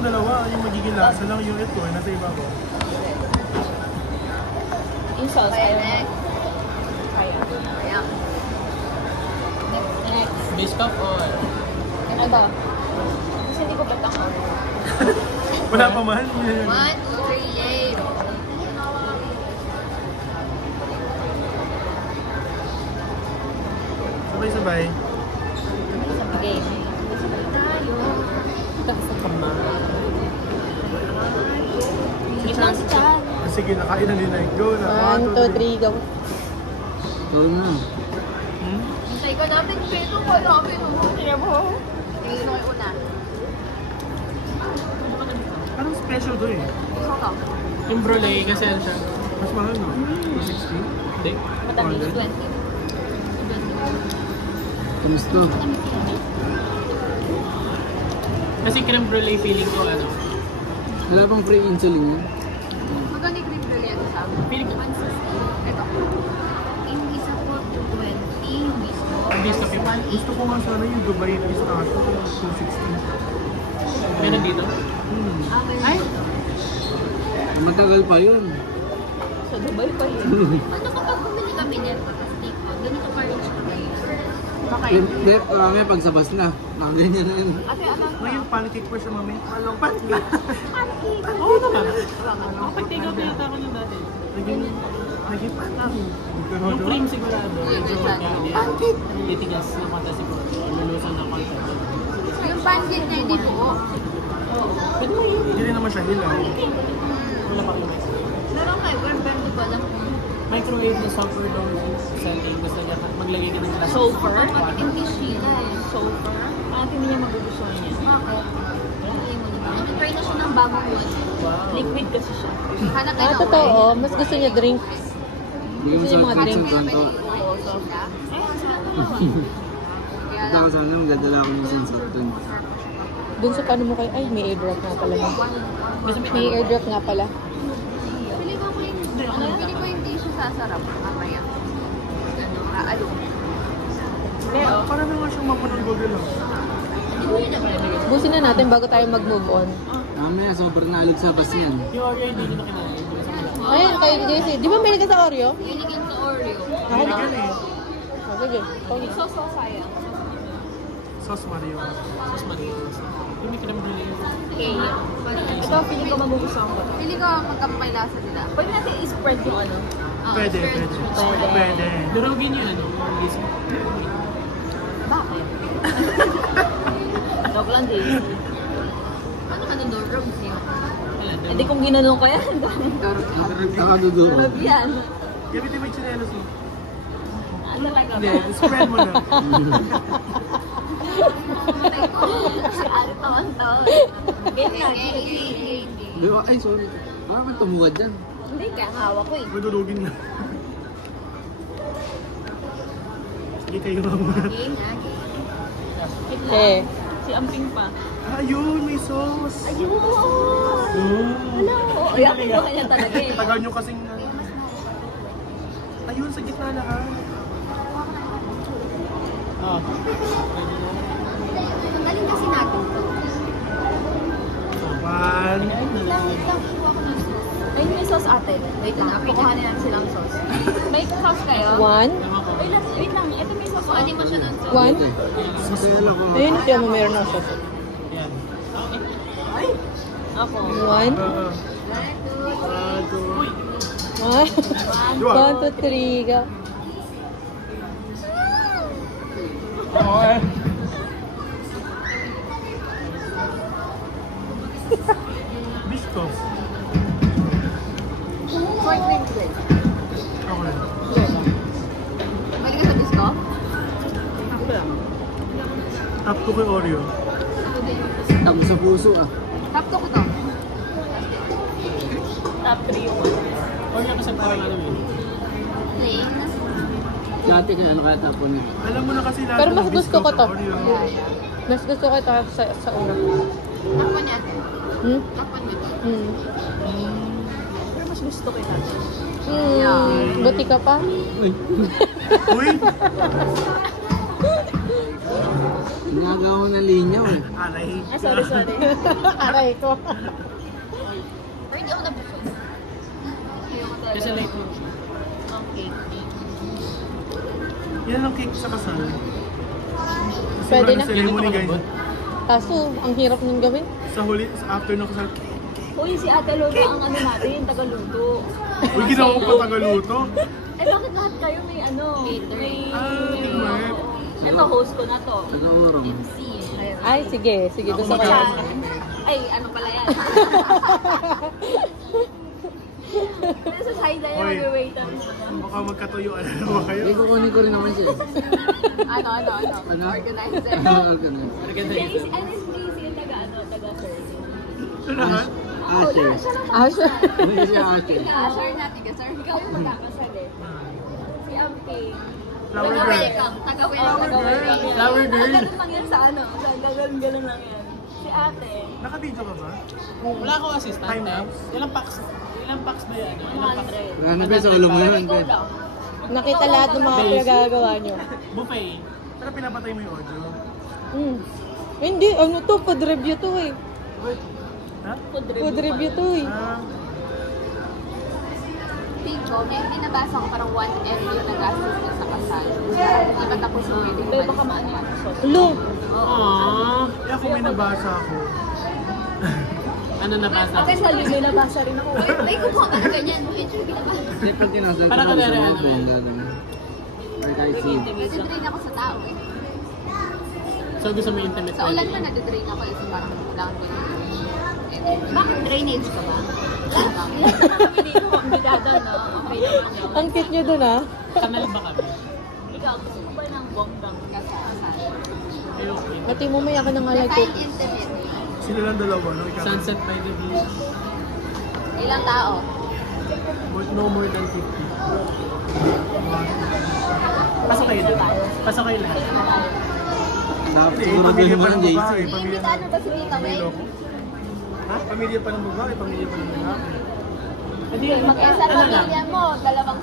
yung dalawa, yung magiging lasa lang yung ito, nasa iba ko. Yung sauce, ayaw. Kaya. Next. Biscuit or? Ano ba? Kasi hindi ko ba't ako. Wala pa man. 1, 2, 3, yay! Sabay-sabay. Game. Tayo. Sa kama. Give lang si Chan. Sige, nakain na din. Go na. 1, 2, 3, go. Go na. Hintay ka natin, Peto. Wala kami. Sige mo. Yung ino kayo una. Anong special to eh? Gusto ko. Yung brulee kasi ano siya? Mas mahal no? 260? Hindi. Matamis. 20. Kamusta? Kasi creme brulee feeling ko ano. Wala bang free insulin yun? Magkano yung cream brulee ito sa amin? Feeling ko. 160. Ito. Yung isa po, 220. Yung mismo. Ang biscuit yung Gusto ko nga sana yung Dubai pistachio 260. meron dito? Ay! Matagal pa yun. Sa Dubai pa yun. Ano kapag bumili kami nito? Ganito pa rin siya. Bakit? Hindi, may pagsabas na. Ganyan na yun. Ate, alam ko. Ngayon, pancake pa siya mami. Anong pancake? Oo naman. Pagtigaw pa yata ako nung dati. Naging pancake. Yung cream sigurado. Medyo Pancake! titigas na mata siguro. Lulusan na konti. Yung pancake na hindi buo. Pwede mo yun. Hindi rin naman siya hilaw. Wala pa kayo. Pero may pero ko alam kung Microwave na sulfur dome setting. Basta niya maglagay ka ng glass. Sulfur? matikim fish yun eh. Sulfur? Ate, hindi niya magugustuhan niya. Bakit? Hindi mo naman. Nag-try na siya ng bagong one. Wow. Liquid kasi siya. Hanap ka na Totoo. Mas gusto niya drink. Bigyan mo Gusto yung sa mga drinks drink. ng ganito. Oo, so. Kaya Ako lang. sana magdadala ako ng sensor dun. Bunso, paano mo kayo? Ay, may airdrop nga pala. May airdrop nga pala. Pili ko yung pili ko yung tissue sa sarap. Mamaya. Ano, aalong. Para naman siyang mapunong gobe lang. Busin na natin bago tayo mag-move on. Mamaya, sobrang nalog sa bus yan. Yung Oreo hindi nyo na kinain. Ayun, kayo JC. Di ba may ka sa Oreo? Binigyan sa Oreo. Ako bigyan eh. Oh, sige. Yung sauce sayang. Sauce Mario. Tapos mag-iiwas. Yung may creme brulee. Okay. Ito, pili ko magugustuhan ko. Pili ko magkampay lasa nila. Pwede natin i-spread yung ano. Pwede, pwede. Pwede. Durugin yun ano. Biscuit. Bakit? Joke lang din. Ano ka nung door niya? Hindi kung ginanong ka yan. Nakaduduro. Sarap yan. Gamitin mo yung chinelos mo. Ano lang Hindi, spread mo na. Si Ari tawan-tawan. Game na. Di ba? Ay, sorry. Parang may tumuwad dyan. Hindi, kaya ang hawak ko eh. Madurugin na. Sige kayo nga muna. Game na. Eh. Si Amping pa. Ayun, may sauce. Ayun! Oh. Wala ko. Ay, ako ko kanya talaga eh. Tagal nyo kasing... Ayun, sa gitna na ha. Ah. Ang galing kasi natin to. One. Ay, may sauce ate. Wait lang, kukuhanin natin silang sauce. May sauce kayo? 1. Wait lang, ito may sauce. Kuhanin mo siya ng sauce. 1. Masaya lang ako. Ayun, siya mo meron ng sauce. Yan. Ako. 1. 1, 2, 3, go. Okay. Bisco. Short rib din. Okay. Balik ka sa bisco? Top 2 kay Oreo. Ako din. Tang sa puso ah. Top 2 ko to. Top 3 yung one. Or yung kasi parang ano yun. Plain. Dati kaya ano kaya tapo niya. Alam mo na kasi lahat Pero mas ng gusto bisco ko to. sa Oreo. Mas gusto ko ito sa una. Takpan niya ate. Hmm? Takpan mo ito. Hmm. Pero mas gusto ko ito. Buti ka pa? Uy! Ginagawa ng linyaw eh. Aray. Ah, sorry. Aray ko. Pero hindi ako nabusog. Kasi late mo siya. Ang cake. Yan ang cake sa kasal. Pwede na. Ceremony, guys. Kaso, ang hirap nung gawin. Sa huli, sa after ng kasal. Uy, si Ate Lola ang ano natin, tagaluto. Uy, ginawa ko pa tagaluto. Eh, bakit lahat kayo may ano? May... Tingnan. Ito, host ko na to. MC. Ay, sige. Sige, Ako gusto ko yan. Ay, ano pala yan? Nasa side na Oy. yung mag-waiter. Baka magkatuyuan na naman kayo. Hindi, kukunin ko rin naman siya. Ano? Ano? Organizer. Casey, ano si Casey yung taga-service? Ito lahat. Asher. Asher. Hindi siya Asher. Asher na, tiga-sir. Ikaw yung magkakasal eh. Si Amping. Flower girl. Taga-welcome. Taga-welcome. Flower girl. Ganun lang yan sa ano. Ganun lang yan. Si Ate. Naka-video ka ba? Wala akong assistant Time eh. lapse? Ilang packs ba yan? Ilang packs? 100. Ano ba, solo mo yun? Ikaw lang. Nakita lahat ng mga pinagagawa nyo. Buffet. Pero pinapatay mo yung audio. Hindi, ano to? Food review to eh. Ha? Food review to eh. Ah, Pico, may binabasa ko parang 1M yung nagastos ko sa kasal. Hindi pa tapos yung wedding Pero baka maano yan. Lo, Aww. eh ako may nabasa ako. Ano nabasa? Ako sa libre nabasa rin ako. May kukuha ka na ganyan. Medyo binabasa. Hindi, pag tinasal ko Para sa kunwari, mga ano phone, eh. gano'n. Or kahit seed. Nadidrain ako sa tao eh. So gusto mo intimate Sa ulan wedding? man nadidrain ako eh. So parang kailangan ko yun. Bakit drainage ka ba? Kami dito, ambigada na. Okay naman yun. ang cute nyo dun ah. Kanal ba kami? Ikaw, gusto mo ba ng bongdang? Ayoko. Pati mo may ako na nga like Define it. intimate. Sila lang dalawa, no? Ikaw. Sunset by the beach. Ilang tao? No more than 50. Pasok kayo doon. Pasok kayo lahat. Dapat Hindi, siguro pamilya doon pa mo ng ng babae. JC. Pamilya Imbitahan mo ba si Tita May? Loko. Ha? Pamilya pa ng babae, pamilya pa ng lalaki. Hindi, Eh sa pamilya mo, dalawang